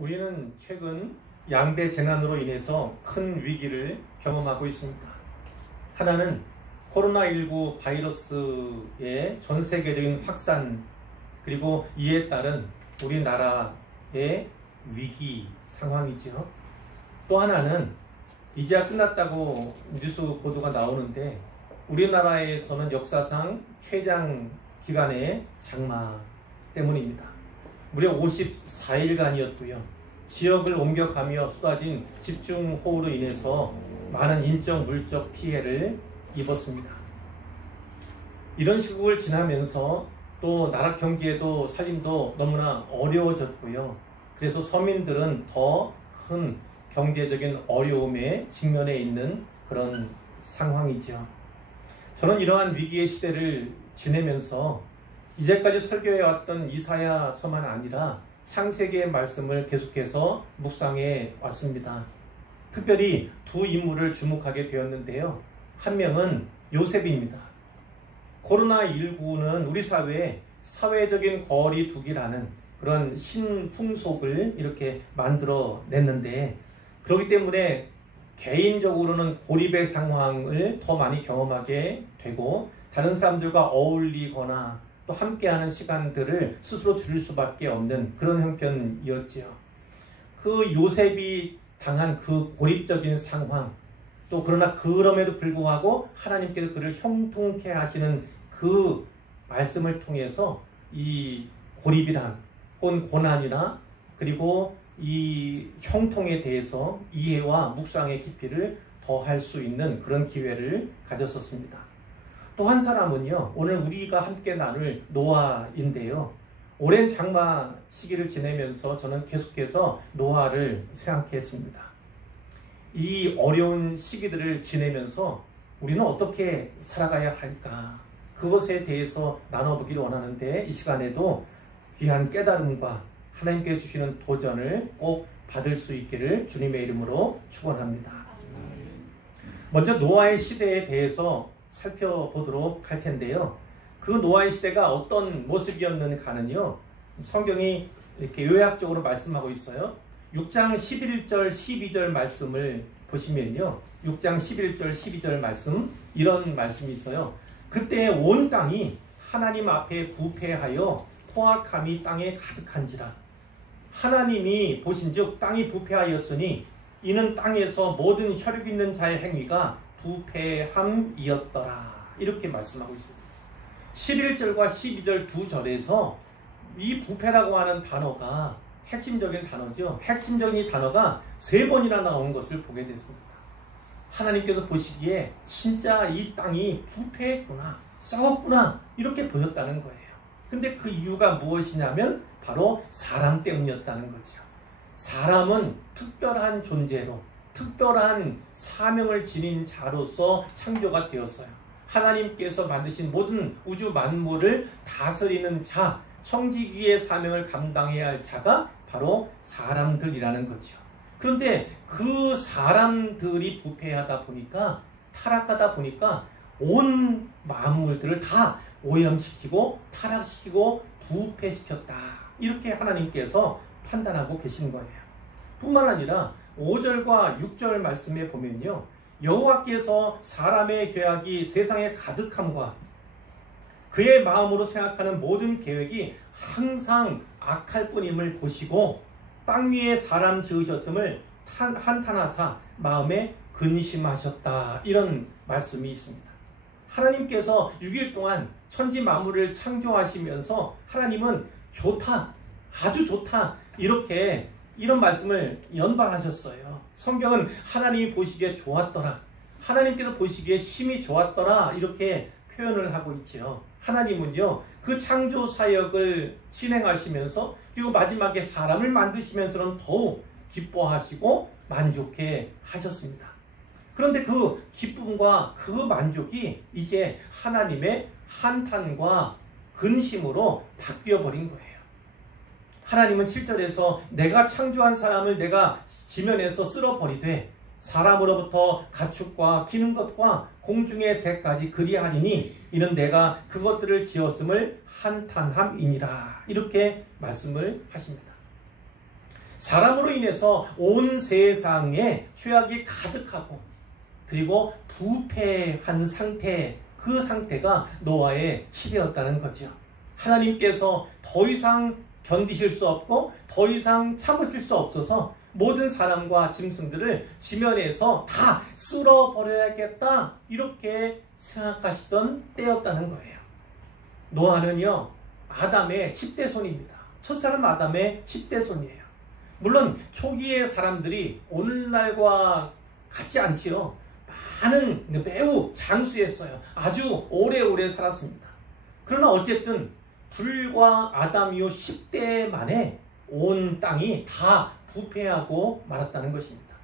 우리는 최근 양대 재난으로 인해서 큰 위기를 경험하고 있습니다. 하나는 코로나19 바이러스의 전 세계적인 확산, 그리고 이에 따른 우리나라의 위기 상황이죠. 또 하나는 이제야 끝났다고 뉴스 보도가 나오는데 우리나라에서는 역사상 최장 기간의 장마 때문입니다. 무려 54일간이었고요. 지역을 옮겨가며 쏟아진 집중호우로 인해서 많은 인적, 물적 피해를 입었습니다. 이런 시국을 지나면서 또 나라 경기에도 살림도 너무나 어려워졌고요. 그래서 서민들은 더 큰 경제적인 어려움에 직면해 있는 그런 상황이죠. 저는 이러한 위기의 시대를 지내면서 이제까지 설교해왔던 이사야서만 아니라 창세기의 말씀을 계속해서 묵상해 왔습니다. 특별히 두 인물을 주목하게 되었는데요. 한 명은 요셉입니다. 코로나19는 우리 사회에 사회적인 거리 두기라는 그런 신풍속을 이렇게 만들어냈는데, 그렇기 때문에 개인적으로는 고립의 상황을 더 많이 경험하게 되고 다른 사람들과 어울리거나 또 함께하는 시간들을 스스로 줄일 수밖에 없는 그런 형편이었지요. 그 요셉이 당한 그 고립적인 상황, 또 그러나 그럼에도 불구하고 하나님께서 그를 형통케 하시는 그 말씀을 통해서 이 고립이란 혹은 고난이나 그리고 이 형통에 대해서 이해와 묵상의 깊이를 더할 수 있는 그런 기회를 가졌었습니다. 또 한 사람은요, 오늘 우리가 함께 나눌 노아인데요. 오랜 장마 시기를 지내면서 저는 계속해서 노아를 생각했습니다. 이 어려운 시기들을 지내면서 우리는 어떻게 살아가야 할까? 그것에 대해서 나눠보기를 원하는데, 이 시간에도 귀한 깨달음과 하나님께 주시는 도전을 꼭 받을 수 있기를 주님의 이름으로 축원합니다. 먼저 노아의 시대에 대해서 살펴보도록 할 텐데요. 그 노아의 시대가 어떤 모습이었는가는요, 성경이 이렇게 요약적으로 말씀하고 있어요. 6장 11절 12절 말씀을 보시면요, 6장 11절 12절 말씀, 이런 말씀이 있어요. 그때 온 땅이 하나님 앞에 부패하여 포악함이 땅에 가득한지라. 하나님이 보신즉 땅이 부패하였으니 이는 땅에서 모든 혈육 있는 자의 행위가 부패함이었더라. 이렇게 말씀하고 있습니다. 11절과 12절 두 절에서 이 부패라고 하는 단어가 핵심적인 단어죠. 핵심적인 이 단어가 3번이나 나온 것을 보게 됐습니다. 하나님께서 보시기에 진짜 이 땅이 부패했구나, 썩었구나, 이렇게 보셨다는 거예요. 근데 그 이유가 무엇이냐면 바로 사람 때문이었다는 거죠. 사람은 특별한 존재로, 특별한 사명을 지닌 자로서 창조가 되었어요. 하나님께서 만드신 모든 우주 만물을 다스리는 자, 청지기의 사명을 감당해야 할 자가 바로 사람들이라는 거죠. 그런데 그 사람들이 부패하다 보니까, 타락하다 보니까 온 만물들을 다 오염시키고 타락시키고 부패시켰다. 이렇게 하나님께서 판단하고 계신 거예요. 뿐만 아니라 5절과 6절 말씀에 보면요, 여호와께서 사람의 계획이 세상에 가득함과 그의 마음으로 생각하는 모든 계획이 항상 악할 뿐임을 보시고 땅 위에 사람 지으셨음을 한탄하사 마음에 근심하셨다. 이런 말씀이 있습니다. 하나님께서 6일 동안 천지 만물을 창조하시면서 하나님은 좋다, 아주 좋다, 이런 말씀을 연발하셨어요. 성경은 하나님이 보시기에 좋았더라, 하나님께서 보시기에 심히 좋았더라, 이렇게 표현을 하고 있죠. 하나님은요, 그 창조 사역을 진행하시면서 그리고 마지막에 사람을 만드시면서는 더욱 기뻐하시고 만족해 하셨습니다. 그런데 그 기쁨과 그 만족이 이제 하나님의 한탄과 근심으로 바뀌어 버린 거예요. 하나님은 7절에서 내가 창조한 사람을 내가 지면에서 쓸어버리되 사람으로부터 가축과 기는 것과 공중의 새까지 그리하리니 이는 내가 그것들을 지었음을 한탄함이니라. 이렇게 말씀을 하십니다. 사람으로 인해서 온 세상에 죄악이 가득하고 그리고 부패한 상태, 그 상태가 노아의 시대였다는 거죠. 하나님께서 더 이상 견디실 수 없고 더 이상 참으실 수 없어서 모든 사람과 짐승들을 지면에서 다 쓸어버려야겠다 이렇게 생각하시던 때였다는 거예요. 노아는요 아담의 10대 손입니다. 첫사람 아담의 10대 손이에요. 물론 초기의 사람들이 오늘날과 같지 않지요. 매우 장수했어요. 아주 오래오래 살았습니다. 그러나 어쨌든 불과 아담 이후 10대 만에 온 땅이 다 부패하고 말았다는 것입니다.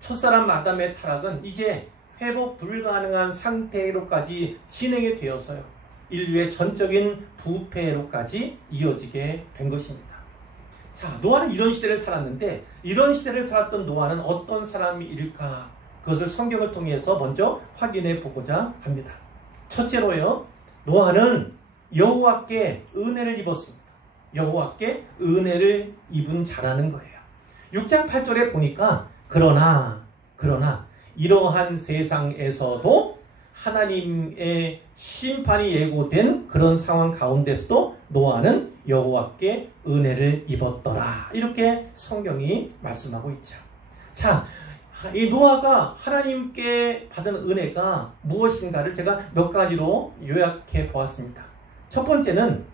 첫사람 아담의 타락은 이제 회복 불가능한 상태로까지 진행이 되어서요. 인류의 전적인 부패로까지 이어지게 된 것입니다. 자, 노아는 이런 시대를 살았는데 이런 시대를 살았던 노아는 어떤 사람일까? 그것을 성경을 통해서 먼저 확인해 보고자 합니다. 첫째로요. 노아는 여호와께 은혜를 입었습니다. 여호와께 은혜를 입은 자라는 거예요. 6장 8절에 보니까 그러나 이러한 세상에서도 하나님의 심판이 예고된 그런 상황 가운데서도 노아는 여호와께 은혜를 입었더라. 이렇게 성경이 말씀하고 있죠. 자, 이 노아가 하나님께 받은 은혜가 무엇인가를 제가 몇 가지로 요약해 보았습니다. 첫 번째는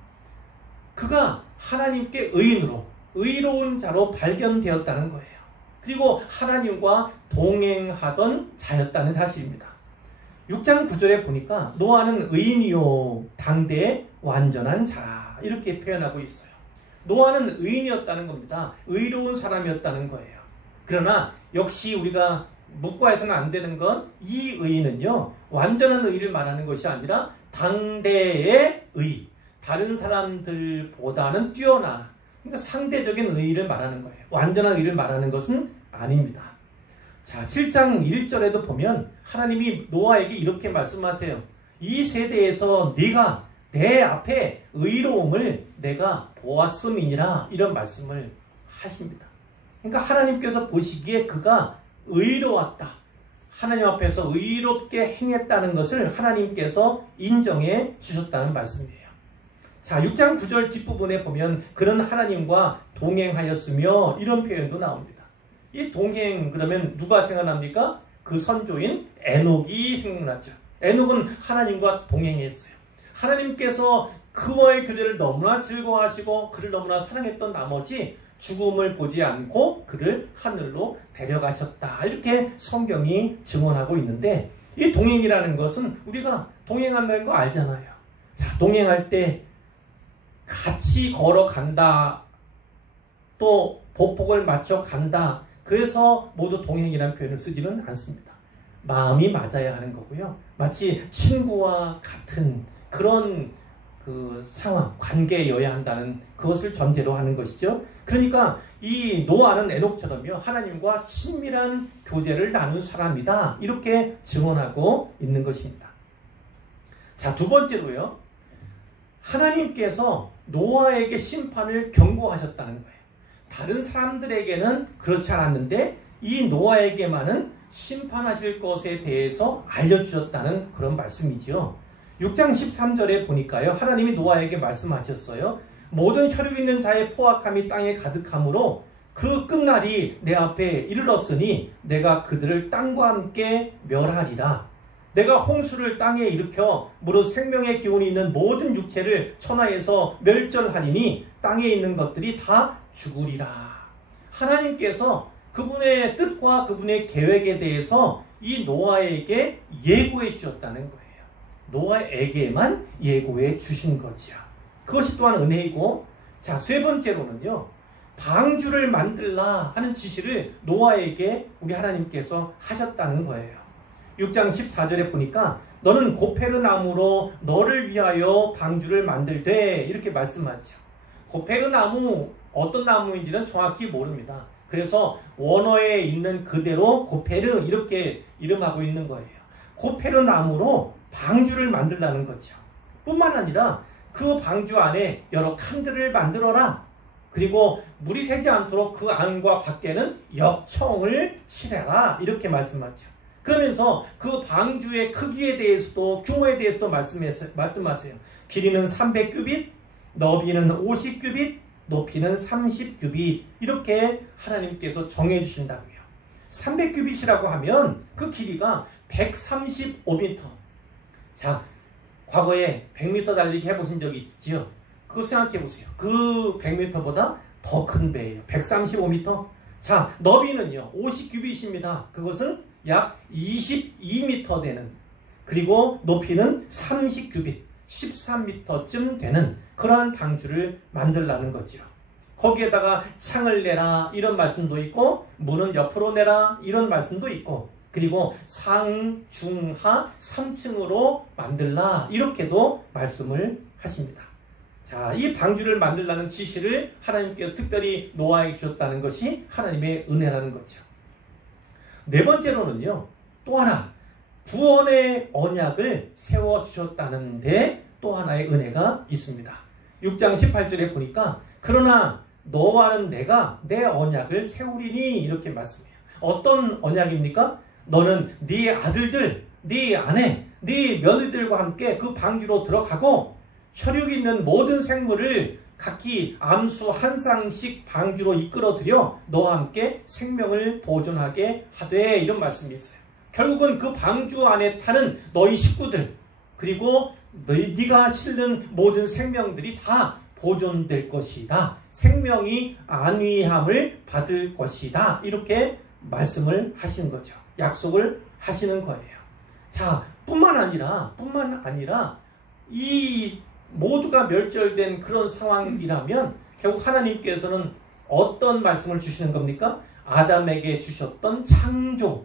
그가 하나님께 의인으로 의로운 자로 발견되었다는 거예요. 그리고 하나님과 동행하던 자였다는 사실입니다. 6장 9절에 보니까 노아는 의인이요 당대의 완전한 자라 이렇게 표현하고 있어요. 노아는 의인이었다는 겁니다. 의로운 사람이었다는 거예요. 그러나 역시 우리가 묵과해서는 안 되는 건 이 의인은요 완전한 의를 말하는 것이 아니라 당대의 의, 다른 사람들보다는 뛰어난 그러니까 상대적인 의를 말하는 거예요. 완전한 의를 말하는 것은 아닙니다. 자, 7장 1절에도 보면 하나님이 노아에게 이렇게 말씀하세요. 이 세대에서 네가 내 앞에 의로움을 내가 보았음이니라 이런 말씀을 하십니다. 그러니까 하나님께서 보시기에 그가 의로웠다. 하나님 앞에서 의롭게 행했다는 것을 하나님께서 인정해 주셨다는 말씀이에요. 자, 6장 9절 뒷부분에 보면 그런 하나님과 동행하였으며 이런 표현도 나옵니다. 이 동행 그러면 누가 생각납니까? 그 선조인 에녹이 생각나죠. 에녹은 하나님과 동행했어요. 하나님께서 그와의 교제를 너무나 즐거워하시고 그를 너무나 사랑했던 나머지 죽음을 보지 않고 그를 하늘로 데려가셨다. 이렇게 성경이 증언하고 있는데 이 동행이라는 것은 우리가 동행한다는 거 알잖아요. 자, 동행할 때 같이 걸어간다. 또 보폭을 맞춰 간다. 그래서 모두 동행이라는 표현을 쓰지는 않습니다. 마음이 맞아야 하는 거고요. 마치 친구와 같은 그런 그 상황, 관계여야 한다는 그것을 전제로 하는 것이죠. 그러니까 이 노아는 에녹처럼요. 하나님과 친밀한 교제를 나눈 사람이다. 이렇게 증언하고 있는 것입니다. 자, 두 번째로요. 하나님께서 노아에게 심판을 경고하셨다는 거예요. 다른 사람들에게는 그렇지 않았는데 이 노아에게만은 심판하실 것에 대해서 알려주셨다는 그런 말씀이죠. 6장 13절에 보니까요. 하나님이 노아에게 말씀하셨어요. 모든 혈육 있는 자의 포악함이 땅에 가득하므로 그 끝날이 내 앞에 이르렀으니 내가 그들을 땅과 함께 멸하리라. 내가 홍수를 땅에 일으켜 무릇 생명의 기운이 있는 모든 육체를 천하에서 멸절하리니 땅에 있는 것들이 다 죽으리라. 하나님께서 그분의 뜻과 그분의 계획에 대해서 이 노아에게 예고해 주셨다는 거예요. 노아에게만 예고해 주신 거지요. 그것이 또한 은혜이고, 자, 세 번째로는요, 방주를 만들라 하는 지시를 노아에게 우리 하나님께서 하셨다는 거예요. 6장 14절에 보니까 너는 고페르 나무로 너를 위하여 방주를 만들되 이렇게 말씀하죠. 고페르 나무 어떤 나무인지는 정확히 모릅니다. 그래서 원어에 있는 그대로 고페르 이렇게 이름하고 있는 거예요. 고페르 나무로 방주를 만들라는 거죠. 뿐만 아니라 그 방주 안에 여러 칸들을 만들어라. 그리고 물이 새지 않도록 그 안과 밖에는 역청을 칠해라. 이렇게 말씀하죠. 그러면서 그 방주의 크기에 대해서도 규모에 대해서도 말씀하세요. 길이는 300규빗, 너비는 50규빗, 높이는 30규빗 이렇게 하나님께서 정해 주신다고요. 300규빗이라고 하면 그 길이가 135m. 자, 과거에 100m 달리기 해보신 적이 있지요? 그거 생각해 보세요. 그 100m보다 더 큰 배예요. 135m. 자, 너비는요 50규빗입니다. 그것은 약 22m 되는, 그리고 높이는 30규빗 13m쯤 되는 그러한 방주를 만들라는 거죠. 거기에다가 창을 내라 이런 말씀도 있고, 문은 옆으로 내라 이런 말씀도 있고, 그리고 상, 중, 하 3층으로 만들라 이렇게도 말씀을 하십니다. 자, 이 방주를 만들라는 지시를 하나님께서 특별히 노아에게 주셨다는 것이 하나님의 은혜라는 거죠. 네 번째로는요, 또 하나 구원의 언약을 세워주셨다는데 또 하나의 은혜가 있습니다. 6장 18절에 보니까 그러나 너와는 내가 내 언약을 세우리니 이렇게 말씀해요. 어떤 언약입니까? 너는 네 아들들, 네 아내, 네 며느리들과 함께 그 방주로 들어가고 혈육 있는 모든 생물을 각기 암수 한 쌍씩 방주로 이끌어들여 너와 함께 생명을 보존하게 하되 이런 말씀이 있어요. 결국은 그 방주 안에 타는 너희 식구들, 그리고 네가 실는 모든 생명들이 다 보존될 것이다. 생명이 안위함을 받을 것이다. 이렇게 말씀을 하시는 거죠. 약속을 하시는 거예요. 자, 뿐만 아니라 이 모두가 멸절된 그런 상황이라면 결국 하나님께서는 어떤 말씀을 주시는 겁니까? 아담에게 주셨던 창조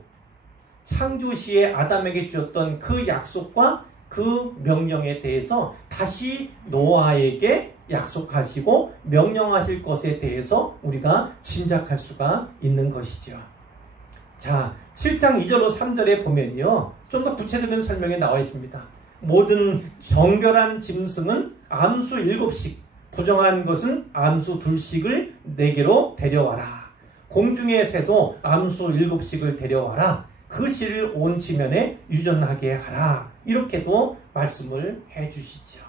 시에 아담에게 주셨던 그 약속과 그 명령에 대해서 다시 노아에게 약속하시고 명령하실 것에 대해서 우리가 짐작할 수가 있는 것이죠. 자, 7장 2절로 3절에 보면요, 좀 더 구체적인 설명이 나와 있습니다. 모든 정결한 짐승은 암수 7씩, 부정한 것은 암수 2씩을 내게로 데려와라. 공중의 새도 암수 7씩을 데려와라. 그 씨를 온 지면에 유전하게 하라. 이렇게도 말씀을 해주시죠.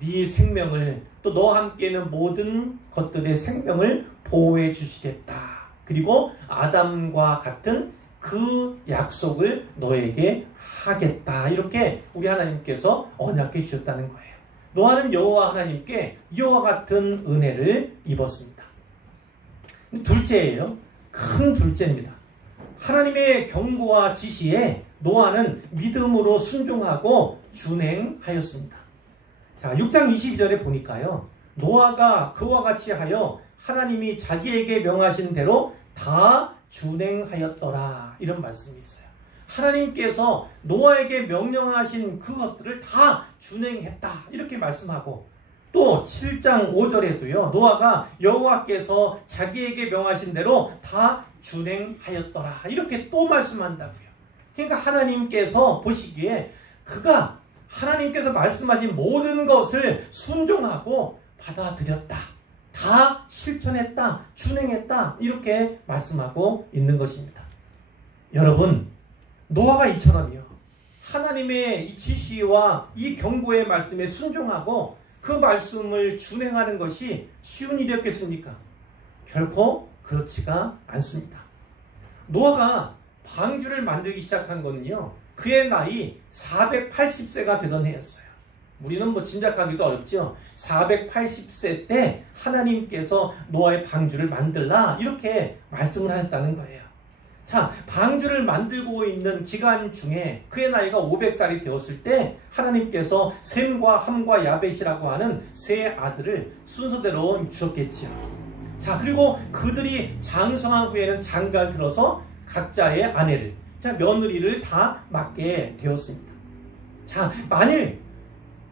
네 생명을, 또 너와 함께 있는 모든 것들의 생명을 보호해 주시겠다. 그리고 아담과 같은 그 약속을 너에게 하겠다. 이렇게 우리 하나님께서 언약해 주셨다는 거예요. 노아는 여호와 하나님께 이와 같은 은혜를 입었습니다. 둘째예요. 큰 둘째입니다. 하나님의 경고와 지시에 노아는 믿음으로 순종하고 준행하였습니다. 자, 6장 22절에 보니까요, 노아가 그와 같이 하여 하나님이 자기에게 명하신 대로 다 준행하였더라. 이런 말씀이 있어요. 하나님께서 노아에게 명령하신 그것들을 다 준행했다. 이렇게 말씀하고, 또 7장 5절에도요, 노아가 여호와께서 자기에게 명하신 대로 다 준행하였더라. 이렇게 또 말씀한다고요. 그러니까 하나님께서 보시기에 그가 하나님께서 말씀하신 모든 것을 순종하고 받아들였다. 다 실천했다. 준행했다. 이렇게 말씀하고 있는 것입니다. 여러분, 노아가 이처럼요, 하나님의 이 지시와 이 경고의 말씀에 순종하고 그 말씀을 준행하는 것이 쉬운 일이었겠습니까? 결코 그렇지가 않습니다. 노아가 방주를 만들기 시작한 것은요, 그의 나이 480세가 되던 해였어요. 우리는 뭐 짐작하기도 어렵죠. 480세 때 하나님께서 노아의 방주를 만들라 이렇게 말씀을 하셨다는 거예요. 자, 방주를 만들고 있는 기간 중에 그의 나이가 500살이 되었을 때 하나님께서 셈과 함과 야벳이라고 하는 세 아들을 순서대로 주셨겠지요. 자, 그리고 그들이 장성한 후에는 장가를 들어서 각자의 아내를, 자, 며느리를 다 맡게 되었습니다. 자, 만일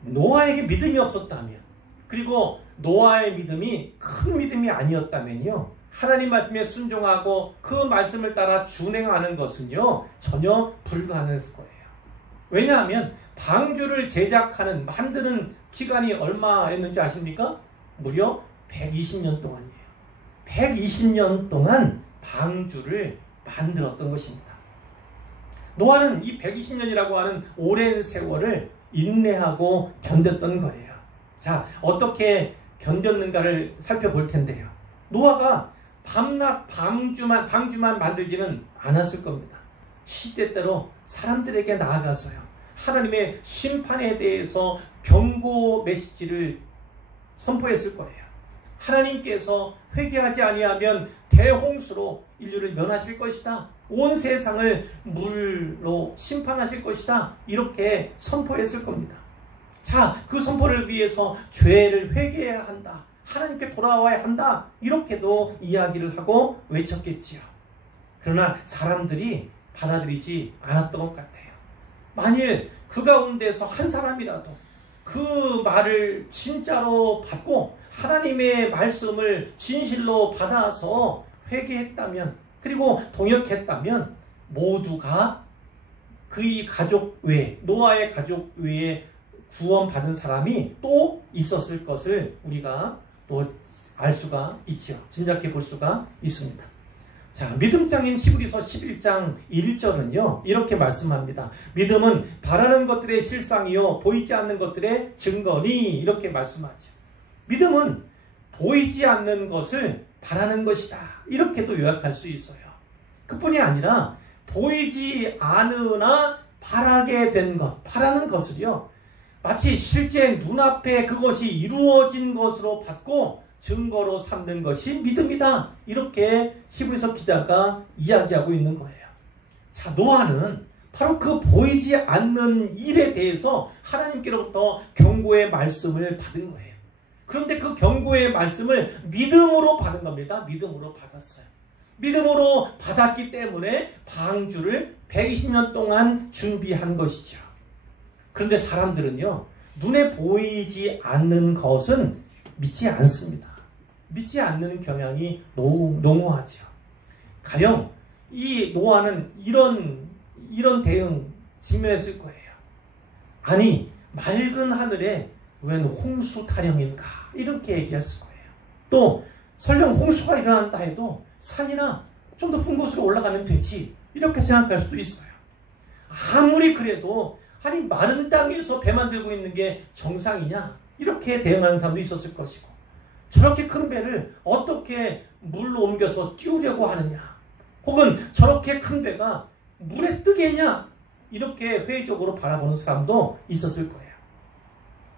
노아에게 믿음이 없었다면, 그리고 노아의 믿음이 큰 믿음이 아니었다면요, 하나님 말씀에 순종하고 그 말씀을 따라 준행하는 것은요, 전혀 불가능했을 거예요. 왜냐하면 방주를 만드는 기간이 얼마였는지 아십니까? 무려 120년 동안이에요. 120년 동안 방주를 만들었던 것입니다. 노아는 이 120년이라고 하는 오랜 세월을 인내하고 견뎠던 거예요. 자, 어떻게 견뎠는가를 살펴볼 텐데요. 노아가 밤낮 방주만 만들지는 않았을 겁니다. 시대대로 사람들에게 나아가서요, 하나님의 심판에 대해서 경고 메시지를 선포했을 거예요. 하나님께서 회개하지 아니하면 대홍수로 인류를 면하실 것이다. 온 세상을 물로 심판하실 것이다. 이렇게 선포했을 겁니다. 자, 그 선포를 위해서 죄를 회개해야 한다. 하나님께 돌아와야 한다. 이렇게도 이야기를 하고 외쳤겠지요. 그러나 사람들이 받아들이지 않았던 것 같아요. 만일 그 가운데서 한 사람이라도 그 말을 진짜로 받고 하나님의 말씀을 진실로 받아서 회개했다면, 그리고 동역했다면 모두가 그의 가족 외에, 노아의 가족 외에 구원받은 사람이 또 있었을 것을 우리가 또 알 수가 있죠. 짐작해 볼 수가 있습니다. 자, 믿음장인 히브리서 11장 1절은요, 이렇게 말씀합니다. 믿음은 바라는 것들의 실상이요 보이지 않는 것들의 증거니, 이렇게 말씀하죠. 믿음은 보이지 않는 것을 바라는 것이다. 이렇게도 요약할 수 있어요. 그뿐이 아니라 보이지 않으나 바라게 된 것, 바라는 것을요, 마치 실제 눈앞에 그것이 이루어진 것으로 받고 증거로 삼는 것이 믿음이다. 이렇게 히브리서 기자가 이야기하고 있는 거예요. 자, 노아는 바로 그 보이지 않는 일에 대해서 하나님께로부터 경고의 말씀을 받은 거예요. 그런데 그 경고의 말씀을 믿음으로 받은 겁니다. 믿음으로 받았어요. 믿음으로 받았기 때문에 방주를 120년 동안 준비한 것이죠. 그런데 사람들은요, 눈에 보이지 않는 것은 믿지 않습니다. 믿지 않는 경향이 농후하죠. 가령 이 노아는 이런 대응 직면했을 거예요. 아니, 맑은 하늘에 웬 홍수 타령인가, 이렇게 얘기했을 거예요. 또 설령 홍수가 일어난다 해도 산이나 좀 더 높은 곳으로 올라가면 되지, 이렇게 생각할 수도 있어요. 아무리 그래도 아니, 마른 땅에서 배 만들고 있는 게 정상이냐, 이렇게 대응하는 사람도 있었을 것이고, 저렇게 큰 배를 어떻게 물로 옮겨서 띄우려고 하느냐, 혹은 저렇게 큰 배가 물에 뜨겠냐, 이렇게 회의적으로 바라보는 사람도 있었을 거예요.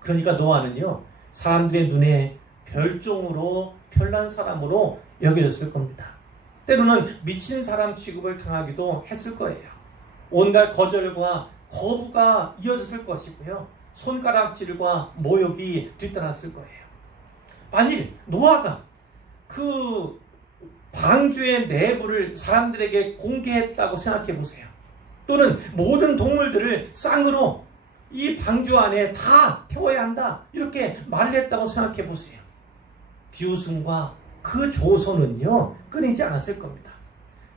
그러니까 노아는요, 사람들의 눈에 별종으로 별난 사람으로 여겨졌을 겁니다. 때로는 미친 사람 취급을 당하기도 했을 거예요. 온갖 거절과 거부가 이어졌을 것이고요, 손가락질과 모욕이 뒤따랐을 거예요. 만일 노아가 그 방주의 내부를 사람들에게 공개했다고 생각해 보세요. 또는 모든 동물들을 쌍으로 이 방주 안에 다 태워야 한다, 이렇게 말을 했다고 생각해 보세요. 비웃음과 그 조소는요, 끊이지 않았을 겁니다.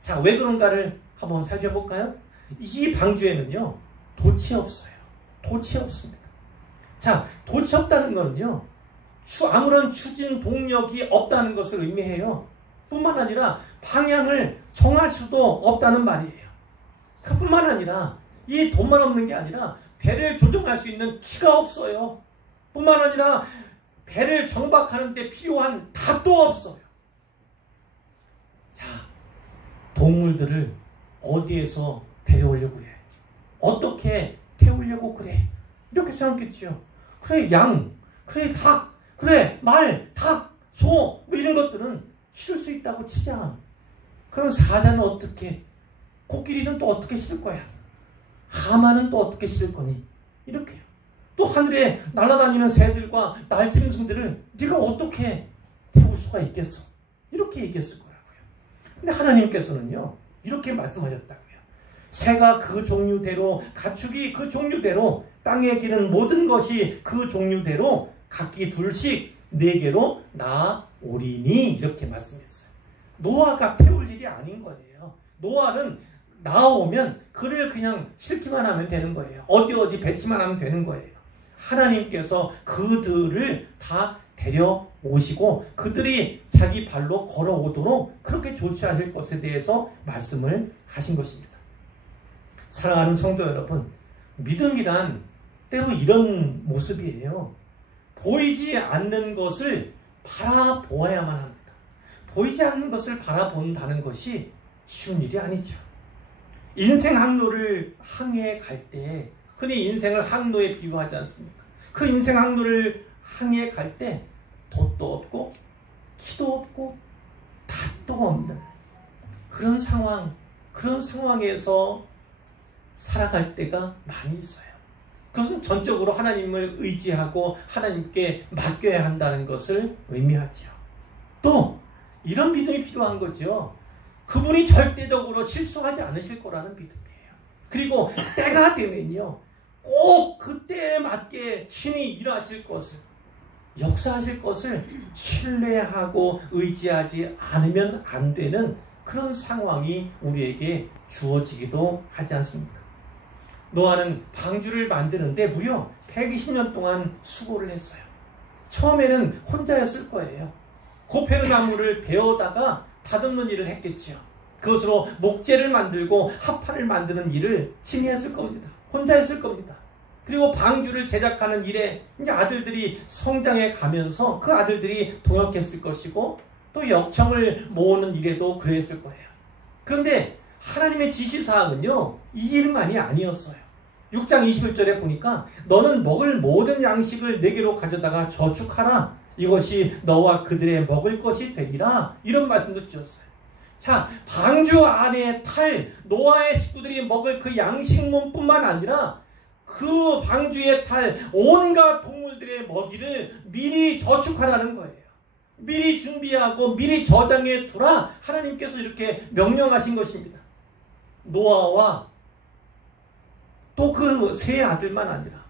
자, 왜 그런가를 한번 살펴볼까요? 이 방주에는요, 돛이 없어요. 돛이 없습니다. 자, 돛이 없다는 거는요, 아무런 추진 동력이 없다는 것을 의미해요. 뿐만 아니라 방향을 정할 수도 없다는 말이에요. 그뿐만 아니라 이 돛만 없는 게 아니라 배를 조종할 수 있는 키가 없어요. 뿐만 아니라 배를 정박하는 데 필요한 닷도 없어요. 자, 동물들을 어디에서 데려오려고 해? 어떻게 태우려고 그래? 이렇게 생각했죠. 그래, 양, 그래, 닭, 그래, 말, 닭, 소, 뭐 이런 것들은 실을 수 있다고 치자. 그럼 사자는 어떻게? 코끼리는 또 어떻게 실을 거야? 하마는 또 어떻게 실을 거니? 이렇게요. 또 하늘에 날아다니는 새들과 날짐승들을 네가 어떻게 태울 수가 있겠어? 이렇게 얘기했을 거라고요. 근데 하나님께서는요, 이렇게 말씀하셨다고요. 새가 그 종류대로, 가축이 그 종류대로, 땅에 기는 모든 것이 그 종류대로 각기 둘씩 4개로 나오리니, 이렇게 말씀했어요. 노아가 태울 일이 아닌 거예요. 노아는 나오면 그를 그냥 싣기만 하면 되는 거예요. 어디 배치만 하면 되는 거예요. 하나님께서 그들을 다 데려 오시고 그들이 자기 발로 걸어오도록 그렇게 조치하실 것에 대해서 말씀을 하신 것입니다. 사랑하는 성도 여러분, 믿음이란 때로 이런 모습이에요. 보이지 않는 것을 바라보아야만 합니다. 보이지 않는 것을 바라본다는 것이 쉬운 일이 아니죠. 인생 항로를 항해 갈 때, 흔히 인생을 항로에 비유하지 않습니까? 그 인생 항로를 항해 갈 때 돛도 없고 키도 없고 닷도 없는 그런 상황에서 살아갈 때가 많이 있어요. 그것은 전적으로 하나님을 의지하고 하나님께 맡겨야 한다는 것을 의미하죠. 또 이런 믿음이 필요한 거죠. 그분이 절대적으로 실수하지 않으실 거라는 믿음이에요. 그리고 때가 되면요, 꼭 그때에 맞게 신이 일하실 것을, 역사하실 것을 신뢰하고 의지하지 않으면 안 되는 그런 상황이 우리에게 주어지기도 하지 않습니까? 노아는 방주를 만드는데 무려 120년 동안 수고를 했어요. 처음에는 혼자였을 거예요. 고페르나무를 베어다가 다듬는 일을 했겠지요. 그것으로 목재를 만들고 합판을 만드는 일을 친히 했을 겁니다. 혼자 했을 겁니다. 그리고 방주를 제작하는 일에 이제 아들들이 성장해 가면서 그 아들들이 동역했을 것이고 또 역청을 모으는 일에도 그랬을 거예요. 그런데 하나님의 지시사항은요, 이 일만이 아니었어요. 6장 21절에 보니까 너는 먹을 모든 양식을 내게로 가져다가 저축하라. 이것이 너와 그들의 먹을 것이 되리라. 이런 말씀도 주셨어요. 자, 방주 안에 탈 노아의 식구들이 먹을 그 양식물뿐만 아니라 그 방주에 탈 온갖 동물들의 먹이를 미리 저축하라는 거예요. 미리 준비하고 미리 저장해 두라. 하나님께서 이렇게 명령하신 것입니다. 노아와 또 그 세 아들만 아니라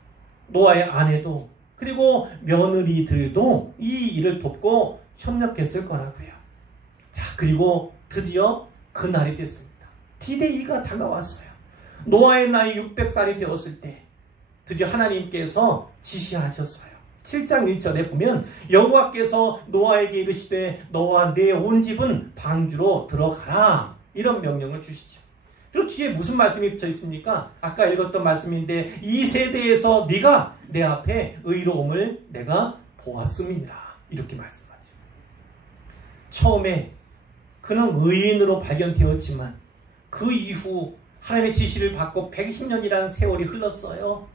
노아의 아내도 그리고 며느리들도 이 일을 돕고 협력했을 거라고요. 자, 그리고 드디어 그날이 됐습니다. D-Day가 다가왔어요. 노아의 나이 600살이 되었을 때 드디어 하나님께서 지시하셨어요. 7장 1절에 보면 여호와께서 노아에게 이르시되 너와 내 온 집은 방주로 들어가라. 이런 명령을 주시죠. 그리고 뒤에 무슨 말씀이 붙어 있습니까? 아까 읽었던 말씀인데 이 세대에서 네가 내 앞에 의로움을 내가 보았음이니라. 이렇게 말씀하죠. 처음에 그는 의인으로 발견되었지만 그 이후 하나님의 지시를 받고 120년이라는 세월이 흘렀어요.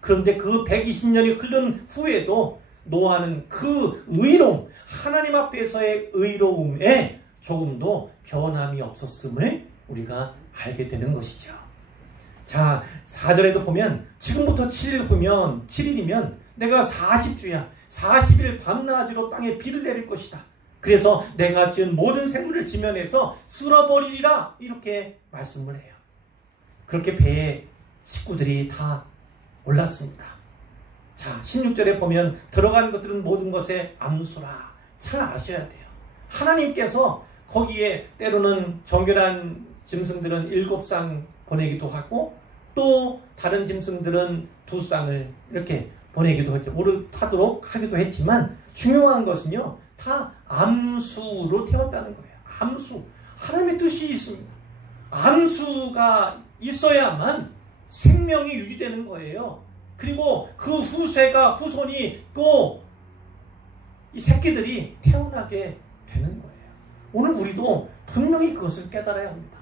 그런데 그 120년이 흐른 후에도 노아는 그 의로움, 하나님 앞에서의 의로움에 조금도 변함이 없었음을 우리가 알게 되는 것이죠. 자, 4절에도 보면 지금부터 7일이면 내가 40주야 40일 밤낮으로 땅에 비를 내릴 것이다. 그래서 내가 지은 모든 생물을 지면에서 쓸어버리리라. 이렇게 말씀을 해요. 그렇게 배에 식구들이 다 올랐습니다. 자, 16절에 보면 들어간 것들은 모든 것에 암수라. 잘 아셔야 돼요. 하나님께서 거기에 때로는 정결한 짐승들은 7쌍 보내기도 하고 또 다른 짐승들은 2쌍을 이렇게 보내기도 했죠. 오르타도록 하기도 했지만 중요한 것은요, 다 암수로 태웠다는 거예요. 암수. 하나님의 뜻이 있습니다. 암수가 있어야만 생명이 유지되는 거예요. 그리고 그 후손이 또 이 새끼들이 태어나게 되는 거예요. 오늘 우리도 분명히 그것을 깨달아야 합니다.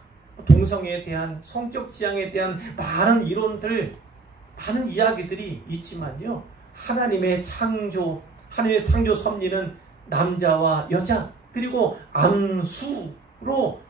동성애에 대한, 성적 지향에 대한 많은 이론들, 많은 이야기들이 있지만요, 하나님의 창조 섭리는 남자와 여자 그리고 암수로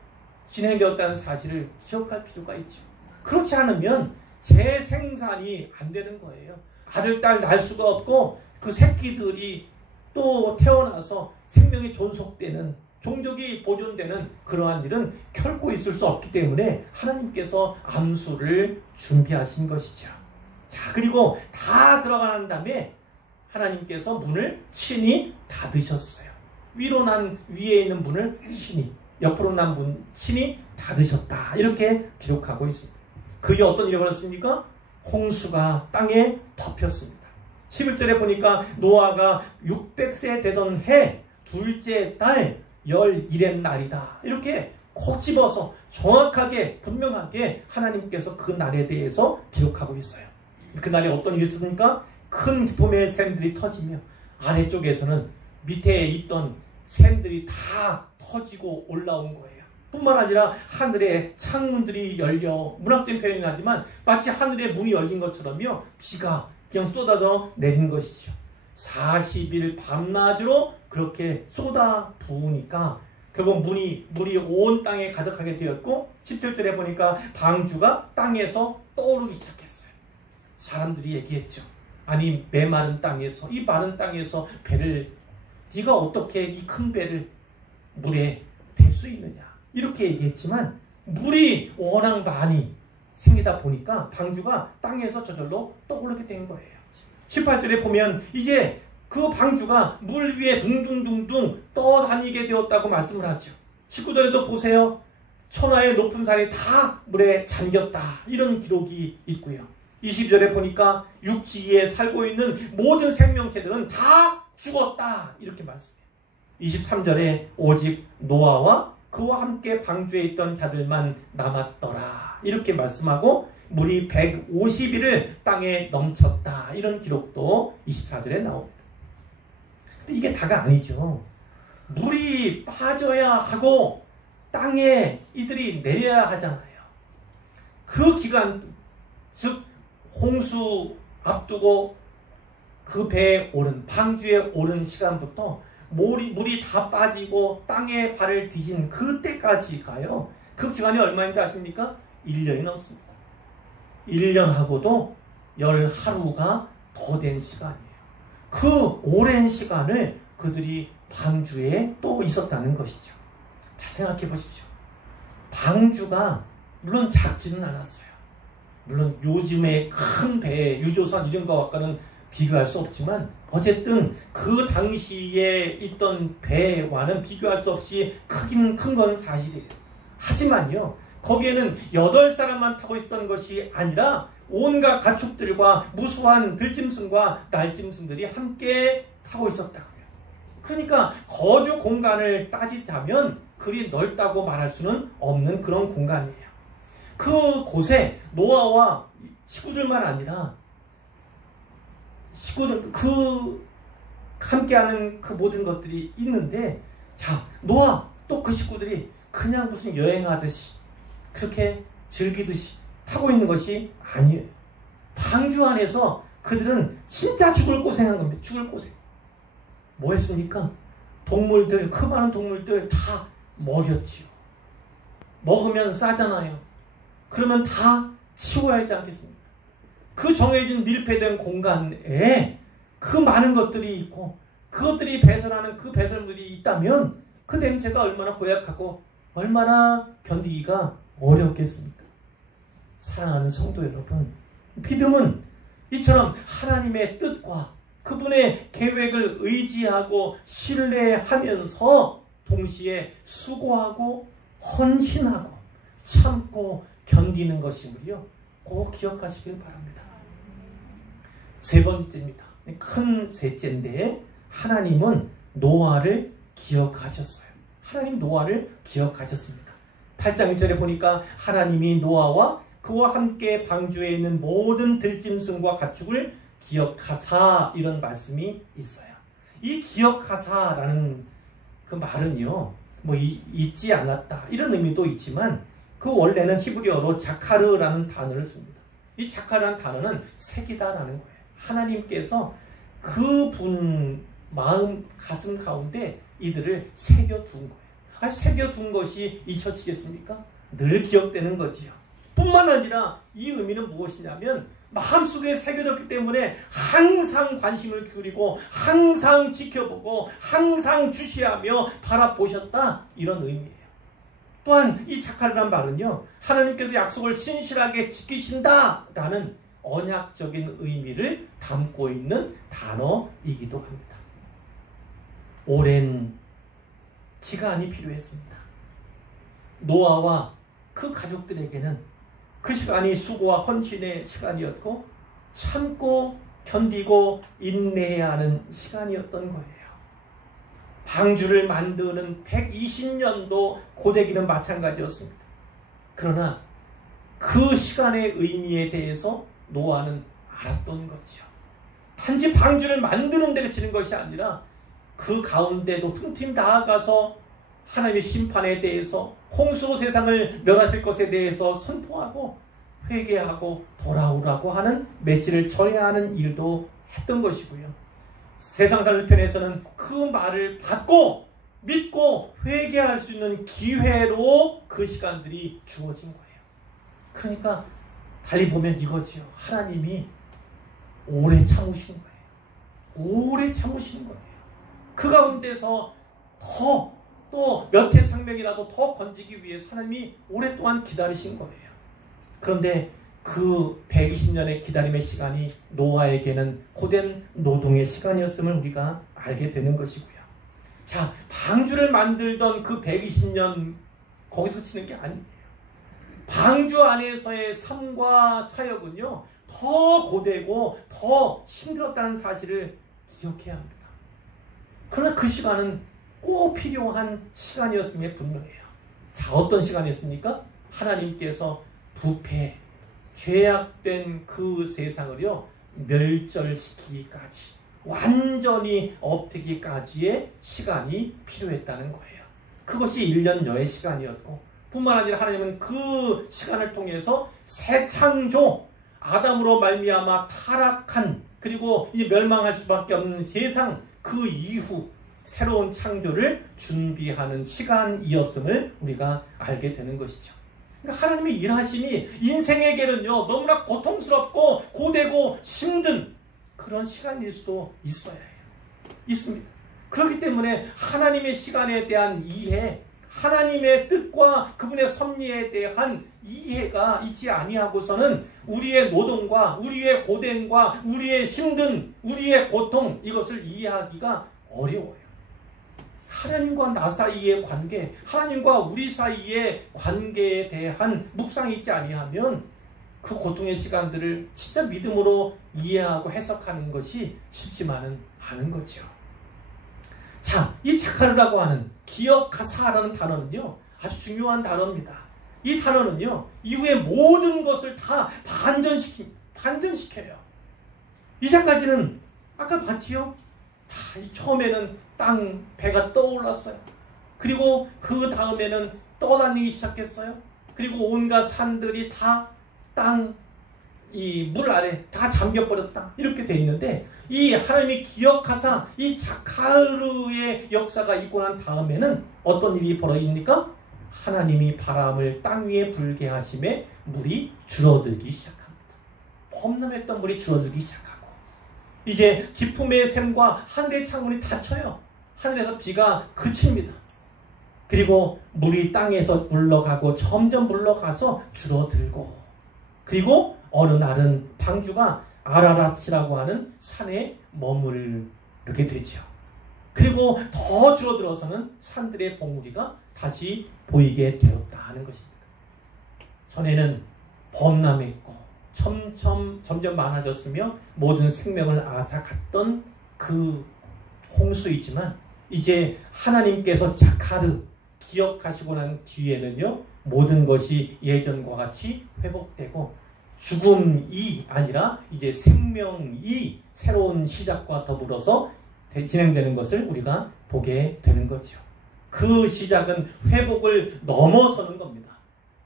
진행되었다는 사실을 기억할 필요가 있죠. 그렇지 않으면 재생산이 안 되는 거예요. 아들, 딸 낳을 수가 없고 그 새끼들이 또 태어나서 생명이 존속되는, 종족이 보존되는 그러한 일은 결코 있을 수 없기 때문에 하나님께서 암수를 준비하신 것이죠. 자, 그리고 다 들어간 다음에 하나님께서 문을 친히 닫으셨어요. 위로 난 위에 있는 문을 친히, 옆으로 난 문 친히 닫으셨다. 이렇게 기록하고 있습니다. 그게 어떤 일이 벌었습니까? 홍수가 땅에 덮였습니다. 11절에 보니까 노아가 600세 되던 해 둘째 달 11의 날이다. 이렇게 콕 집어서 정확하게 분명하게 하나님께서 그 날에 대해서 기록하고 있어요. 그날에 어떤 일이 있었습니까? 큰 기쁨의 샘들이 터지며 아래쪽에서는 밑에 있던 샘들이 다 터지고 올라온 거예요. 뿐만 아니라 하늘의 창문들이 열려, 문학적인 표현이 나지만 마치 하늘의 문이 열린 것처럼요, 비가 그냥 쏟아져 내린 것이죠. 40일 밤낮으로 그렇게 쏟아 부으니까 결국 물이 온 땅에 가득하게 되었고, 17절에 보니까 방주가 땅에서 떠오르기 시작했어요. 사람들이 얘기했죠. 아니, 메마른 땅에서, 이 마른 땅에서 배를, 네가 어떻게 이 큰 배를 물에 댈 수 있느냐, 이렇게 얘기했지만 물이 워낙 많이 생기다 보니까 방주가 땅에서 저절로 떠오르게 된 거예요. 18절에 보면 이제 그 방주가 물 위에 둥둥둥둥 떠다니게 되었다고 말씀을 하죠. 19절에도 보세요. 천하의 높은 산이 다 물에 잠겼다, 이런 기록이 있고요. 20절에 보니까 육지 위에 살고 있는 모든 생명체들은 다 죽었다, 이렇게 말씀해요. 23절에 오직 노아와 그와 함께 방주에 있던 자들만 남았더라, 이렇게 말씀하고 물이 150일을 땅에 넘쳤다, 이런 기록도 24절에 나옵니다. 근데 이게 다가 아니죠. 물이 빠져야 하고 땅에 이들이 내려야 하잖아요. 그 기간, 즉 홍수 앞두고 그 배에 오른, 방주에 오른 시간부터 물이 다 빠지고 땅에 발을 디딘 그때까지 가요. 그 기간이 얼마인지 아십니까? 1년이 넘습니다. 1년하고도 10하루가 더 된 시간이에요. 그 오랜 시간을 그들이 방주에 또 있었다는 것이죠. 자, 생각해 보십시오. 방주가 물론 작지는 않았어요. 물론 요즘의 큰 배, 유조선 이런 것과는 비교할 수 없지만 어쨌든 그 당시에 있던 배와는 비교할 수 없이 크기는 큰 건 사실이에요. 하지만요, 거기에는 8사람만 타고 있었던 것이 아니라 온갖 가축들과 무수한 들짐승과 날짐승들이 함께 타고 있었다고요. 그러니까 거주 공간을 따지자면 그리 넓다고 말할 수는 없는 그런 공간이에요. 그 곳에 노아와 식구들만 아니라 식구들, 함께하는 그 모든 것들이 있는데, 자, 노아 또 그 식구들이 그냥 무슨 여행하듯이 그렇게 즐기듯이 타고 있는 것이 아니에요. 방주 안에서 그들은 진짜 죽을 고생한 겁니다. 죽을 고생. 뭐 했습니까? 동물들, 그 많은 동물들 다 먹였지요. 먹으면 싸잖아요. 그러면 다 치워야 하지 않겠습니까? 그 정해진 밀폐된 공간에 그 많은 것들이 있고 그것들이 배설하는 그 배설물이 있다면 그 냄새가 얼마나 고약하고 얼마나 견디기가 어렵겠습니까? 사랑하는 성도 여러분, 믿음은 이처럼 하나님의 뜻과 그분의 계획을 의지하고 신뢰하면서 동시에 수고하고 헌신하고 참고 견디는 것이므로요, 꼭 기억하시길 바랍니다. 세 번째입니다. 큰 셋째인데, 하나님은 노아를 기억하셨어요. 하나님 노아를 기억하셨습니다. 8장 1절에 보니까 하나님이 노아와 그와 함께 방주에 있는 모든 들짐승과 가축을 기억하사, 이런 말씀이 있어요. 이 기억하사라는 그 말은요, 잊지 않았다, 이런 의미도 있지만 그 원래는 히브리어로 자카르라는 단어를 씁니다. 이 자카르라는 단어는 새기다라는 거예요. 하나님께서 그분 마음, 가슴 가운데 이들을 새겨둔 거예요. 새겨둔 것이 잊혀지겠습니까? 늘 기억되는 거지요. 뿐만 아니라 이 의미는 무엇이냐면 마음속에 새겨졌기 때문에 항상 관심을 기울이고 항상 지켜보고 항상 주시하며 바라보셨다, 이런 의미예요. 또한 이 자카르란 말은요, 하나님께서 약속을 신실하게 지키신다라는 언약적인 의미를 담고 있는 단어이기도 합니다. 오랜 기간이 필요했습니다. 노아와 그 가족들에게는 그 시간이 수고와 헌신의 시간이었고 참고 견디고 인내해야 하는 시간이었던 거예요. 방주를 만드는 120년도 고되기는 마찬가지였습니다. 그러나 그 시간의 의미에 대해서 노아는 알았던 거죠. 단지 방주를 만드는 데 그치는 것이 아니라 그 가운데도 틈틈이 나아가서 하나님의 심판에 대해서 홍수로 세상을 멸하실 것에 대해서 선포하고 회개하고 돌아오라고 하는 메시지를 전해야 하는 일도 했던 것이고요. 세상 사람 편에서는 그 말을 받고 믿고 회개할 수 있는 기회로 그 시간들이 주어진 거예요. 그러니까 달리 보면 이거지요. 하나님이 오래 참으신 거예요. 오래 참으신 거예요. 그 가운데서 또 몇 해 생명이라도 더 건지기 위해서 하나님이 오랫동안 기다리신 거예요. 그런데 그 120년의 기다림의 시간이 노아에게는 고된 노동의 시간이었음을 우리가 알게 되는 것이고요. 자, 방주를 만들던 그 120년 거기서 치는 게 아니에요. 방주 안에서의 삶과 사역은요, 더 고되고 더 힘들었다는 사실을 기억해야 합니다. 그러나 그 시간은 꼭 필요한 시간이었음에 분명해요. 자, 어떤 시간이었습니까? 하나님께서 부패, 죄악된 그 세상을요, 멸절시키기까지, 완전히 엎드기까지의 시간이 필요했다는 거예요. 그것이 1년여의 시간이었고, 뿐만 아니라 하나님은 그 시간을 통해서 새 창조, 아담으로 말미암아 타락한, 그리고 이 멸망할 수밖에 없는 세상, 그 이후 새로운 창조를 준비하는 시간이었음을 우리가 알게 되는 것이죠. 그러니까 하나님의 일하심이 인생에게는요, 너무나 고통스럽고 고되고 힘든 그런 시간일 수도 있어야 해요. 있습니다. 그렇기 때문에 하나님의 시간에 대한 이해, 하나님의 뜻과 그분의 섭리에 대한 이해가 있지 아니하고서는 우리의 노동과 우리의 고된과 우리의 힘든 우리의 고통, 이것을 이해하기가 어려워요. 하나님과 나 사이의 관계, 하나님과 우리 사이의 관계에 대한 묵상이 있지 아니하면 그 고통의 시간들을 진짜 믿음으로 이해하고 해석하는 것이 쉽지만은 않은 거죠. 자, 이 자카르라고 하는 기억하사라는 단어는요, 아주 중요한 단어입니다. 이 단어는요, 이후에 모든 것을 다 반전시켜요. 이제까지는 아까 봤지요? 다 처음에는 땅, 배가 떠올랐어요. 그리고 그 다음에는 떠다니기 시작했어요. 그리고 온갖 산들이 다 땅, 이 물 아래 다 잠겨버렸다. 이렇게 돼 있는데, 이 하나님이 기억하사 이 자카르의 역사가 있고 난 다음에는 어떤 일이 벌어집니까? 하나님이 바람을 땅 위에 불게 하심에 물이 줄어들기 시작합니다. 범람했던 물이 줄어들기 시작하고, 이제 기품의 샘과 하늘의 창문이 닫혀요. 하늘에서 비가 그칩니다. 그리고 물이 땅에서 물러가고 점점 물러가서 줄어들고, 그리고 어느 날은 방주가 아라랏이라고 하는 산에 머무르게 되죠. 그리고 더 줄어들어서는 산들의 봉우리가 다시 보이게 되었다 하는 것입니다. 전에는 범람했고 점점 많아졌으며 모든 생명을 앗아갔던 그 홍수이지만, 이제 하나님께서 자카르 기억하시고 난 뒤에는요, 모든 것이 예전과 같이 회복되고 죽음이 아니라 이제 생명이 새로운 시작과 더불어서 진행되는 것을 우리가 보게 되는 거죠. 그 시작은 회복을 넘어서는 겁니다.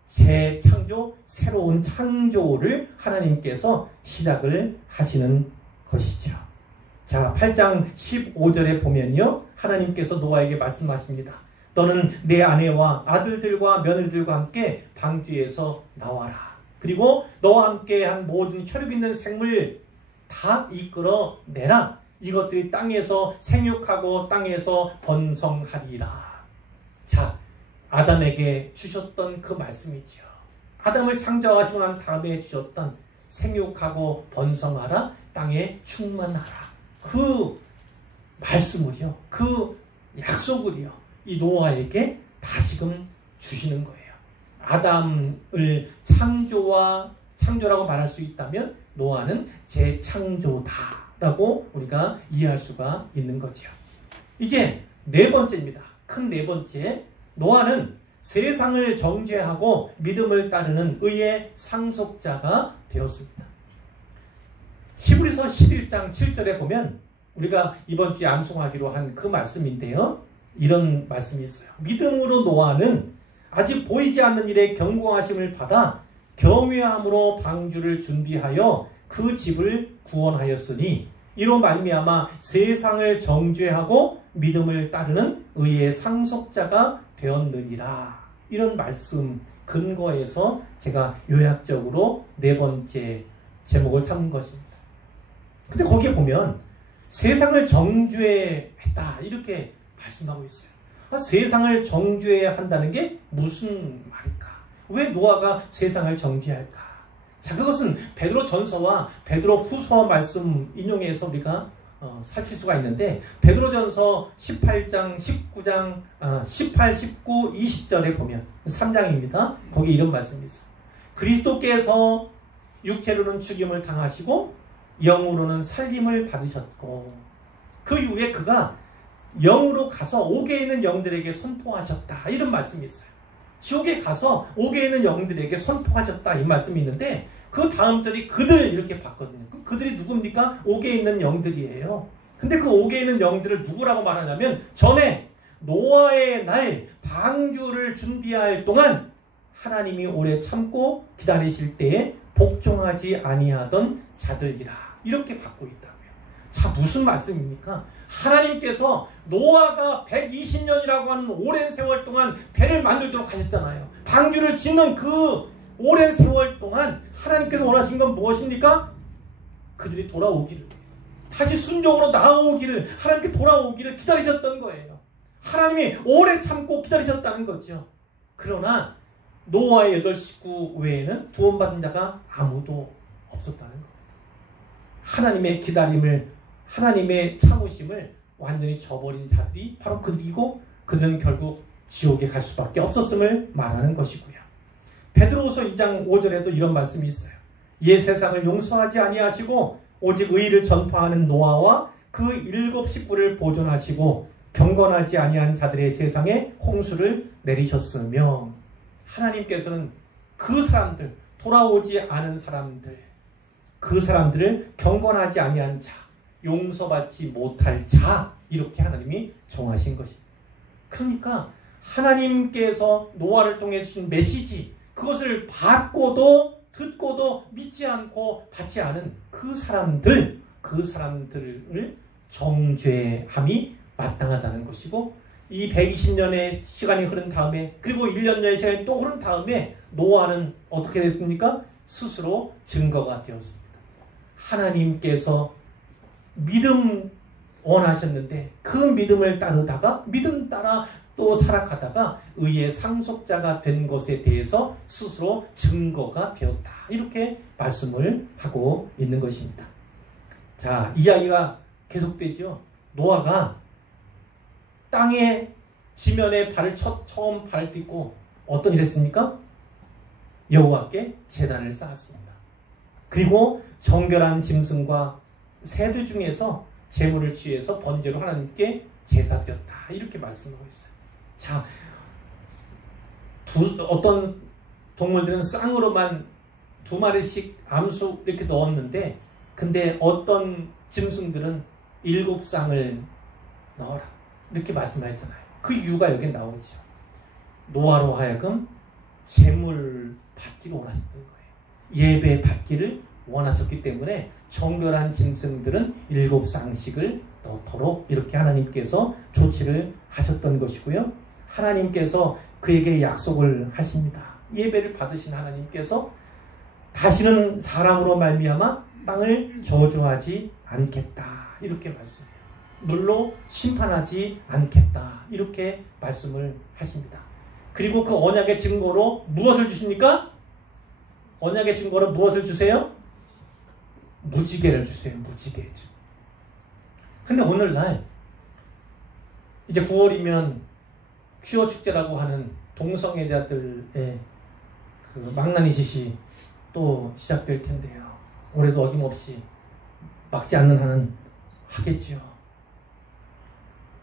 재창조, 새로운 창조를 하나님께서 시작을 하시는 것이죠. 자, 8장 15절에 보면요, 하나님께서 노아에게 말씀하십니다. 너는 내 아내와 아들들과 며느리들과 함께 방주에서 나와라. 그리고 너와 함께 한 모든 혈육 있는 생물 다 이끌어내라. 이것들이 땅에서 생육하고 땅에서 번성하리라. 자, 아담에게 주셨던 그 말씀이지요. 아담을 창조하시고 난 다음에 주셨던 생육하고 번성하라, 땅에 충만하라. 그 말씀을요, 그 약속을요, 이 노아에게 다시금 주시는 거예요. 아담을 창조라고 말할 수 있다면 노아는 재창조다라고 우리가 이해할 수가 있는 거죠. 이제 네 번째입니다. 큰 네 번째, 노아는 세상을 정죄하고 믿음을 따르는 의의 상속자가 되었습니다. 히브리서 11장 7절에 보면 우리가 이번 주에 암송하기로 한 그 말씀인데요. 이런 말씀이 있어요. 믿음으로 노아는 아직 보이지 않는 일에 경고하심을 받아 경외함으로 방주를 준비하여 그 집을 구원하였으니 이로 말미암아 세상을 정죄하고 믿음을 따르는 의의 상속자가 되었느니라. 이런 말씀 근거에서 제가 요약적으로 네 번째 제목을 삼은 것입니다. 근데 거기에 보면 세상을 정죄했다 이렇게 말씀하고 있어요. 세상을 정죄한다는 게 무슨 말일까? 왜 노아가 세상을 정죄할까? 자, 그것은 베드로 전서와 베드로 후서 말씀 인용해서 우리가 살필 수가 있는데, 베드로 전서 18장, 19장, 18, 19, 20절에 보면 3장입니다. 거기에 이런 말씀이 있어요. 그리스도께서 육체로는 죽임을 당하시고 영으로는 살림을 받으셨고 그 이후에 그가 영으로 가서 옥에 있는 영들에게 선포하셨다. 이런 말씀이 있어요. 지옥에 가서 옥에 있는 영들에게 선포하셨다. 이 말씀이 있는데 그 다음 절이 그들 이렇게 봤거든요. 그럼 그들이 누굽니까? 옥에 있는 영들이에요. 근데 그 옥에 있는 영들을 누구라고 말하냐면 전에 노아의 날 방주를 준비할 동안 하나님이 오래 참고 기다리실 때에 복종하지 아니하던 자들이라. 이렇게 받고 있다고요. 자, 무슨 말씀입니까? 하나님께서 노아가 120년이라고 하는 오랜 세월 동안 배를 만들도록 하셨잖아요. 방주를 짓는 그 오랜 세월 동안 하나님께서 원하신 건 무엇입니까? 그들이 돌아오기를, 다시 순종으로 나오기를, 하나님께 돌아오기를 기다리셨던 거예요. 하나님이 오래 참고 기다리셨다는 거죠. 그러나 노아의 8 식구 외에는 구원받은 자가 아무도 없었다는 겁니다. 하나님의 기다림을, 하나님의 참으심을 완전히 저버린 자들이 바로 그들이고 그들은 결국 지옥에 갈 수밖에 없었음을 말하는 것이고요. 베드로후서 2장 5절에도 이런 말씀이 있어요. 옛 세상을 용서하지 아니하시고 오직 의를 전파하는 노아와 그 7 식구를 보존하시고 경건하지 아니한 자들의 세상에 홍수를 내리셨으며, 하나님께서는 그 사람들, 돌아오지 않은 사람들, 그 사람들을 경건하지 아니한 자, 용서받지 못할 자, 이렇게 하나님이 정하신 것입니다. 그러니까 하나님께서 노아를 통해 주신 메시지, 그것을 받고도 듣고도 믿지 않고 받지 않은 그 사람들을 정죄함이 마땅하다는 것이고, 이 120년의 시간이 흐른 다음에, 그리고 1년여의 시간이 또 흐른 다음에 노아는 어떻게 됐습니까? 스스로 증거가 되었습니다. 하나님께서 믿음 원하셨는데 그 믿음을 따르다가 믿음 따라 또 살아가다가 의의 상속자가 된 것에 대해서 스스로 증거가 되었다. 이렇게 말씀을 하고 있는 것입니다. 자, 이야기가 계속되죠. 노아가 땅의 지면에 처음 발을 딛고 어떤 일을 했습니까? 여호와께 제단을 쌓았습니다. 그리고 정결한 짐승과 새들 중에서 제물을 취해서 번제로 하나님께 제사 드렸다. 이렇게 말씀하고 있어요. 자, 어떤 동물들은 쌍으로만 2마리씩 암수 이렇게 넣었는데, 근데 어떤 짐승들은 7쌍을 넣어라. 이렇게 말씀하셨잖아요. 그 이유가 여기 나오죠. 노아로 하여금 제물 받기를 원하셨던 거예요. 예배 받기를 원하셨기 때문에 정결한 짐승들은 7쌍씩을 넣도록 이렇게 하나님께서 조치를 하셨던 것이고요. 하나님께서 그에게 약속을 하십니다. 예배를 받으신 하나님께서 다시는 사람으로 말미암아 땅을 저주하지 않겠다. 이렇게 말씀해요. 물로 심판하지 않겠다. 이렇게 말씀을 하십니다. 그리고 그 언약의 증거로 무엇을 주십니까? 언약의 증거로 무엇을 주세요? 무지개를 주세요. 무지개. 근데 오늘날 이제 9월이면 퀴어 축제라고 하는 동성애자들의 그 망나니 짓이 또 시작될 텐데요. 올해도 어김없이 막지 않는 한은 하겠지요.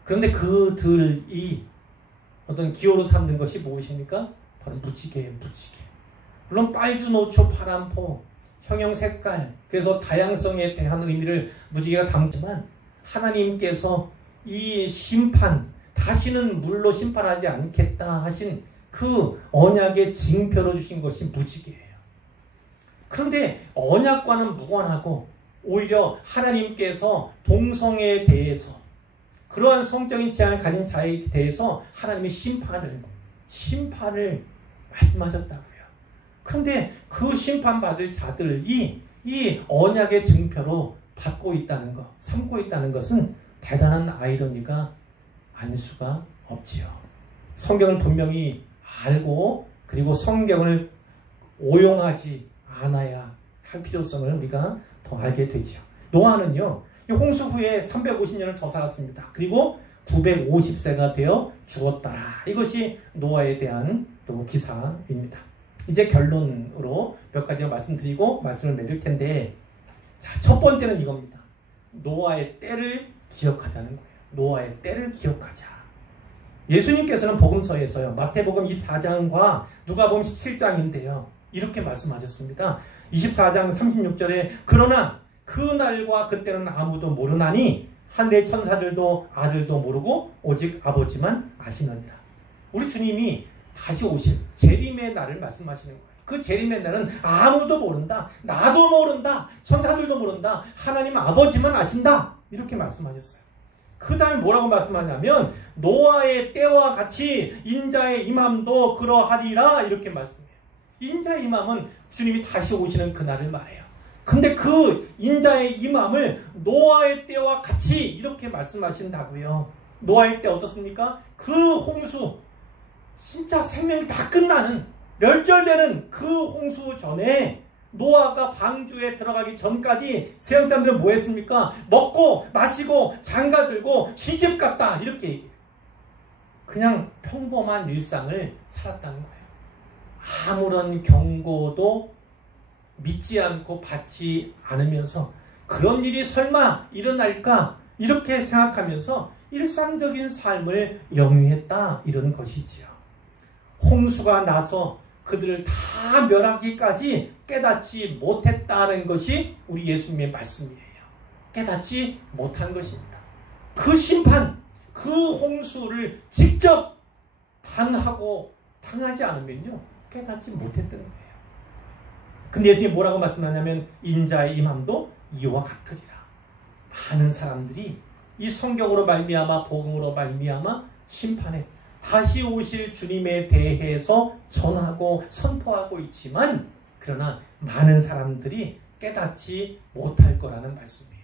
그런데 그들이 어떤 기호로 삼는 것이 무엇입니까? 바로 무지개예요, 무지개. 물론 빨주, 노초, 파란포, 형형 색깔, 그래서 다양성에 대한 의미를 무지개가 담지만 하나님께서 이 심판, 다시는 물로 심판하지 않겠다 하신 그 언약의 징표로 주신 것이 무지개예요. 그런데 언약과는 무관하고 오히려 하나님께서 동성애에 대해서 그러한 성적인 지향을 가진 자에 대해서 하나님의 심판을 말씀하셨다고요. 그런데 그 심판받을 자들이 이 언약의 증표로 받고 있다는 것, 삼고 있다는 것은 대단한 아이러니가 아닐 수가 없지요. 성경을 분명히 알고 그리고 성경을 오용하지 않아야 할 필요성을 우리가 더 알게 되지요. 노아는요, 홍수 후에 350년을 더 살았습니다. 그리고 950세가 되어 죽었더라. 이것이 노아에 대한 또 기사입니다. 이제 결론으로 몇 가지 말씀드리고 말씀을 맺을 텐데, 자, 첫 번째는 이겁니다. 노아의 때를 기억하자는 거예요. 노아의 때를 기억하자. 예수님께서는 복음서에서요, 마태복음 24장과 누가복음 17장인데요, 이렇게 말씀하셨습니다. 24장 36절에 그러나 그 날과 그때는 아무도 모르나니 하늘의 천사들도 아들도 모르고 오직 아버지만 아시느니라. 우리 주님이 다시 오실 재림의 날을 말씀하시는 거예요. 그 재림의 날은 아무도 모른다. 나도 모른다. 천사들도 모른다. 하나님 아버지만 아신다. 이렇게 말씀하셨어요. 그 다음에 뭐라고 말씀하냐면 노아의 때와 같이 인자의 임함도 그러하리라 이렇게 말씀해요. 인자의 임함은 주님이 다시 오시는 그날을 말해요. 근데 그 인자의 임함을 노아의 때와 같이 이렇게 말씀하신다고요. 노아의 때 어떻습니까? 그 홍수, 진짜 생명이 다 끝나는, 멸절되는 그 홍수 전에 노아가 방주에 들어가기 전까지 세상 사람들은 뭐 했습니까? 먹고 마시고 장가들고 시집갔다 이렇게 얘기해요. 그냥 평범한 일상을 살았다는 거예요. 아무런 경고도 믿지 않고 받지 않으면서 그런 일이 설마 일어날까 이렇게 생각하면서 일상적인 삶을 영위했다 이런 것이지요. 홍수가 나서 그들을 다 멸하기까지 깨닫지 못했다는 것이 우리 예수님의 말씀이에요. 깨닫지 못한 것입니다. 그 심판, 그 홍수를 직접 당하지 않으면요 깨닫지 못했던 거예요. 근데 예수님이 뭐라고 말씀하냐면 인자의 임함도 이와 같으리라. 많은 사람들이 이 성경으로 말미암아 복음으로 말미암아 심판에 다시 오실 주님에 대해서 전하고 선포하고 있지만 그러나 많은 사람들이 깨닫지 못할 거라는 말씀이에요.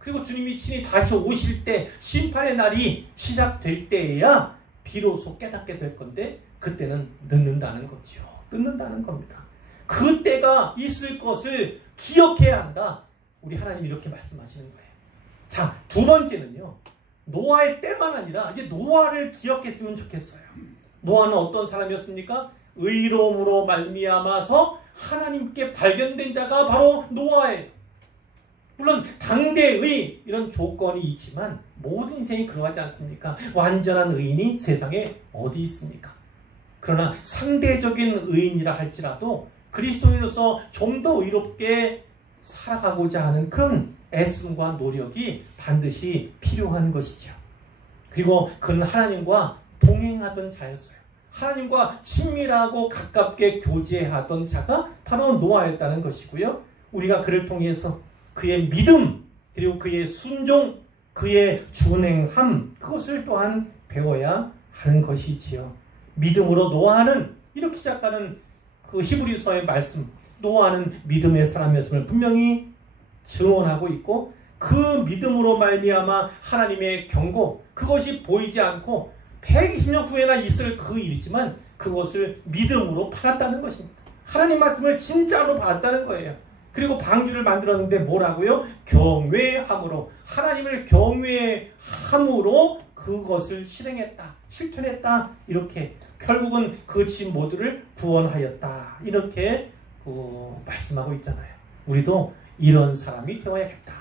그리고 주님이 친히 다시 오실 때 심판의 날이 시작될 때에야 비로소 깨닫게 될 건데 그때는 늦는다는 거죠. 늦는다는 겁니다. 그 때가 있을 것을 기억해야 한다. 우리 하나님이 이렇게 말씀하시는 거예요. 자, 두 번째는요. 노아의 때만 아니라 이제 노아를 기억했으면 좋겠어요. 노아는 어떤 사람이었습니까? 의로움으로 말미암아서 하나님께 발견된 자가 바로 노아예요. 물론 당대의 이런 조건이 있지만 모든 인생이 그러하지 않습니까? 완전한 의인이 세상에 어디 있습니까? 그러나 상대적인 의인이라 할지라도 그리스도인으로서 좀 더 의롭게 살아가고자 하는 그런 애씀과 노력이 반드시 필요한 것이죠. 그리고 그는 하나님과 동행하던 자였어요. 하나님과 친밀하고 가깝게 교제하던 자가 바로 노아였다는 것이고요. 우리가 그를 통해서 그의 믿음, 그리고 그의 순종, 그의 준행함, 그것을 또한 배워야 하는 것이지요. 믿음으로 노아는 이렇게 시작하는 그 히브리서의 말씀, 노아는 믿음의 사람이었음을 분명히 증언하고 있고 그 믿음으로 말미암아 하나님의 경고, 그것이 보이지 않고 120년 후에나 있을 그 일이지만 그것을 믿음으로 받았다는 것입니다. 하나님 말씀을 진짜로 받았다는 거예요. 그리고 방주를 만들었는데 뭐라고요? 경외함으로, 하나님을 경외함으로 그것을 실행했다, 실천했다, 이렇게 결국은 그 집 모두를 구원하였다, 이렇게 말씀하고 있잖아요. 우리도 이런 사람이 되어야겠다.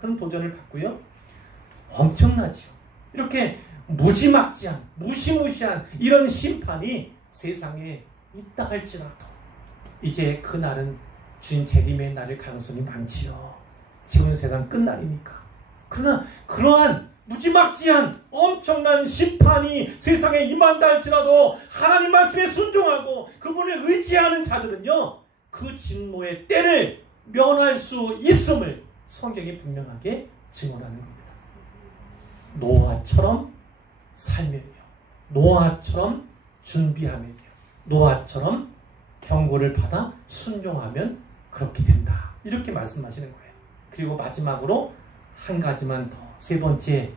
그런 도전을 받고요. 엄청나죠. 이렇게 무지막지한, 무시무시한 이런 심판이 세상에 있다 할지라도 이제 그날은 주님 재림의 날일 가능성이 많지요. 지금 세상 끝날이니까. 그러나 그러한 무지막지한 엄청난 심판이 세상에 임한다 할지라도 하나님 말씀에 순종하고 그분을 의지하는 자들은요, 그 진노의 때를 면할 수 있음을 성경이 분명하게 증언하는 겁니다. 노아처럼 살면요, 노아처럼 준비하면요, 노아처럼 경고를 받아 순종하면 그렇게 된다. 이렇게 말씀하시는 거예요. 그리고 마지막으로 한 가지만 더, 세 번째,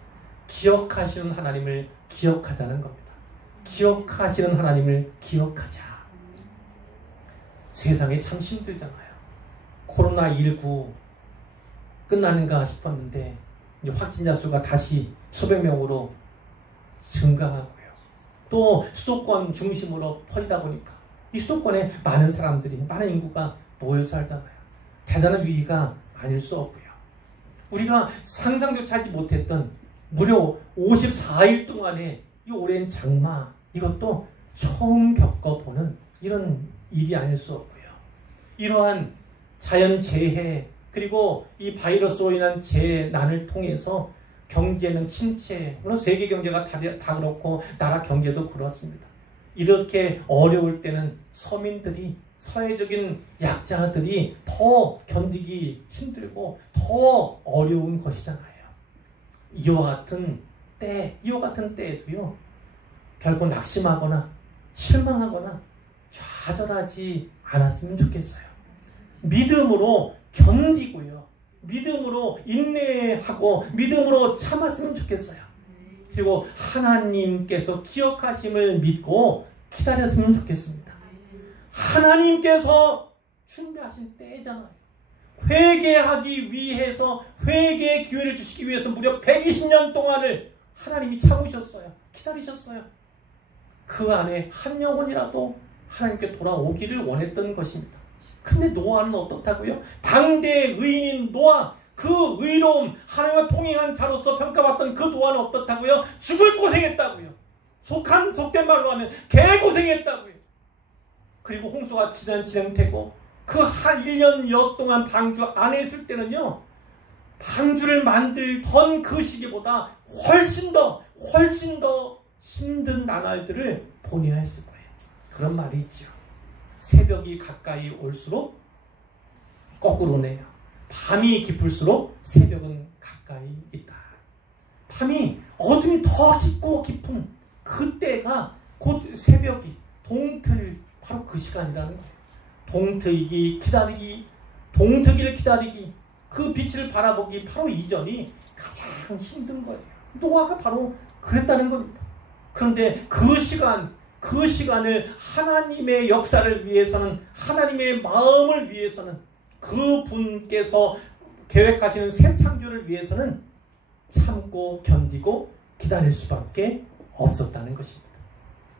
기억하시는 하나님을 기억하자는 겁니다. 기억하시는 하나님을 기억하자. 세상이 참 힘들잖아요. 코로나19 끝나는가 싶었는데 이제 확진자 수가 다시 수백 명으로 증가하고요. 또 수도권 중심으로 퍼지다 보니까 이 수도권에 많은 사람들이, 많은 인구가 모여 살잖아요. 대단한 위기가 아닐 수 없고요. 우리가 상상조차 하지 못했던 무려 54일 동안의 이 오랜 장마, 이것도 처음 겪어보는 이런 일이 아닐 수 없고요. 이러한 자연재해, 그리고 이 바이러스로 인한 재난을 통해서 경제는 침체, 물론 세계 경제가 다 그렇고 나라 경제도 그렇습니다. 이렇게 어려울 때는 서민들이, 사회적인 약자들이 더 견디기 힘들고 더 어려운 것이잖아요. 이와 같은 때에도요, 결코 낙심하거나 실망하거나 좌절하지 않았으면 좋겠어요. 믿음으로 견디고요, 믿음으로 인내하고 믿음으로 참았으면 좋겠어요. 그리고 하나님께서 기억하심을 믿고 기다렸으면 좋겠습니다. 하나님께서 준비하신 때잖아요. 회개하기 위해서, 회개의 기회를 주시기 위해서 무려 120년 동안을 하나님이 참으셨어요. 기다리셨어요. 그 안에 한 영혼이라도 하나님께 돌아오기를 원했던 것입니다. 근데 노아는 어떻다고요? 당대의 의인인 노아, 그 의로움, 하나님과 동행한 자로서 평가받던 그 노아는 어떻다고요? 죽을 고생했다고요. 속된 말로 하면 개고생했다고요. 그리고 홍수가 진행되고 그 한 1년여 동안 방주 안에 있을 때는요, 방주를 만들던 그 시기보다 훨씬 더 힘든 나날들을 보내야 했을 거예요. 그런 말이 있죠. 새벽이 가까이 올수록 거꾸로네요. 밤이 깊을수록 새벽은 가까이 있다. 밤이, 어둠이 더 깊고 깊은 그때가 곧 새벽이, 동틀, 바로 그 시간이라는 거예요. 동트기를 기다리기, 그 빛을 바라보기 바로 이전이 가장 힘든 거예요. 노아가 바로 그랬다는 겁니다. 그런데 그 시간을 하나님의 역사를 위해서는, 하나님의 마음을 위해서는, 그 분께서 계획하시는 새 창조를 위해서는 참고 견디고 기다릴 수밖에 없었다는 것입니다.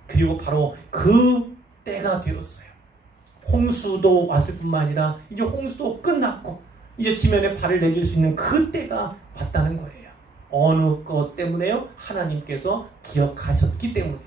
그리고 바로 그 때가 되었어요. 홍수도 왔을 뿐만 아니라 이제 홍수도 끝났고 이제 지면에 발을 내줄 수 있는 그 때가 왔다는 거예요. 어느 것 때문에요? 하나님께서 기억하셨기 때문이에요.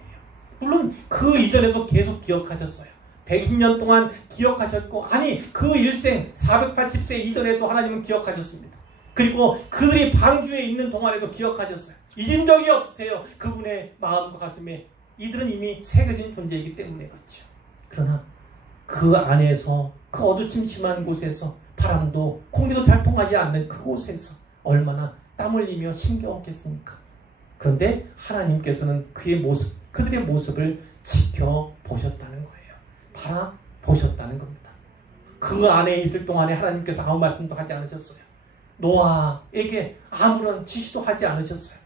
물론 그 이전에도 계속 기억하셨어요. 120년 동안 기억하셨고, 아니 그 일생 480세 이전에도 하나님은 기억하셨습니다. 그리고 그들이 방주에 있는 동안에도 기억하셨어요. 잊은 적이 없으세요. 그분의 마음과 가슴에. 이들은 이미 새겨진 존재이기 때문에 그렇죠. 그러나 그 안에서, 그 어두침침한 곳에서, 바람도 공기도 잘 통하지 않는 그곳에서 얼마나 땀 흘리며 힘겨웠겠습니까? 그런데 하나님께서는 그들의 모습을 지켜보셨다는 거예요. 바라보셨다는 겁니다. 그 안에 있을 동안에 하나님께서 아무 말씀도 하지 않으셨어요. 노아에게 아무런 지시도 하지 않으셨어요.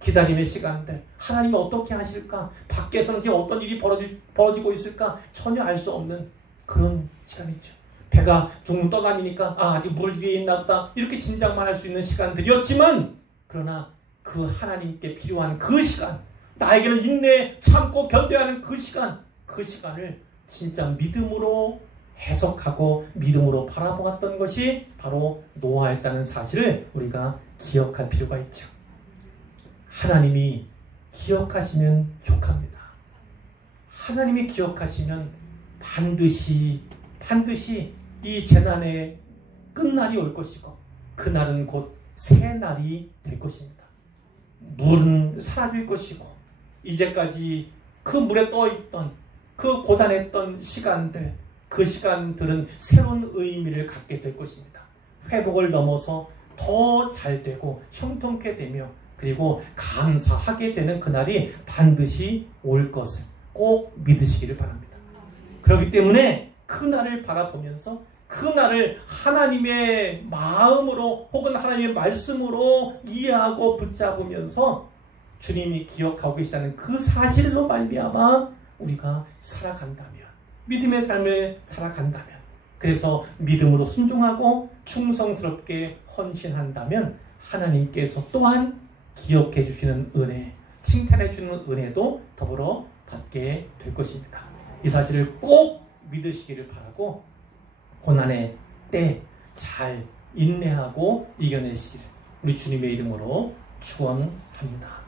기다림의 시간들, 하나님이 어떻게 하실까? 밖에서는 지금 어떤 일이 벌어지고 있을까? 전혀 알 수 없는 그런 시간이죠. 배가 둥 떠다니니까 아직 물 위에 있나 보다, 이렇게 짐작만 할 수 있는 시간들이었지만, 그러나 그 하나님께 필요한 그 시간, 나에게는 인내, 참고 견뎌야 하는 그 시간을 진짜 믿음으로 해석하고 믿음으로 바라보았던 것이 바로 노아였다는 사실을 우리가 기억할 필요가 있죠. 하나님이 기억하시면 족합니다. 하나님이 기억하시면 반드시 이 재난의 끝날이 올 것이고 그날은 곧 새날이 될 것입니다. 물은 사라질 것이고 이제까지 그 물에 떠있던 그 고단했던 시간들, 그 시간들은 새로운 의미를 갖게 될 것입니다. 회복을 넘어서 더 잘 되고 형통케 되며 그리고 감사하게 되는 그날이 반드시 올 것을 꼭 믿으시기를 바랍니다. 그렇기 때문에 그날을 바라보면서 그날을 하나님의 마음으로 혹은 하나님의 말씀으로 이해하고 붙잡으면서 주님이 기억하고 계시다는 그 사실로 말미암아 우리가 살아간다면, 믿음의 삶을 살아간다면, 그래서 믿음으로 순종하고 충성스럽게 헌신한다면 하나님께서 또한 기억해 주시는 은혜, 칭찬해 주는 은혜도 더불어 받게 될 것입니다. 이 사실을 꼭 믿으시기를 바라고 고난의 때 잘 인내하고 이겨내시기를 우리 주님의 이름으로 축원합니다.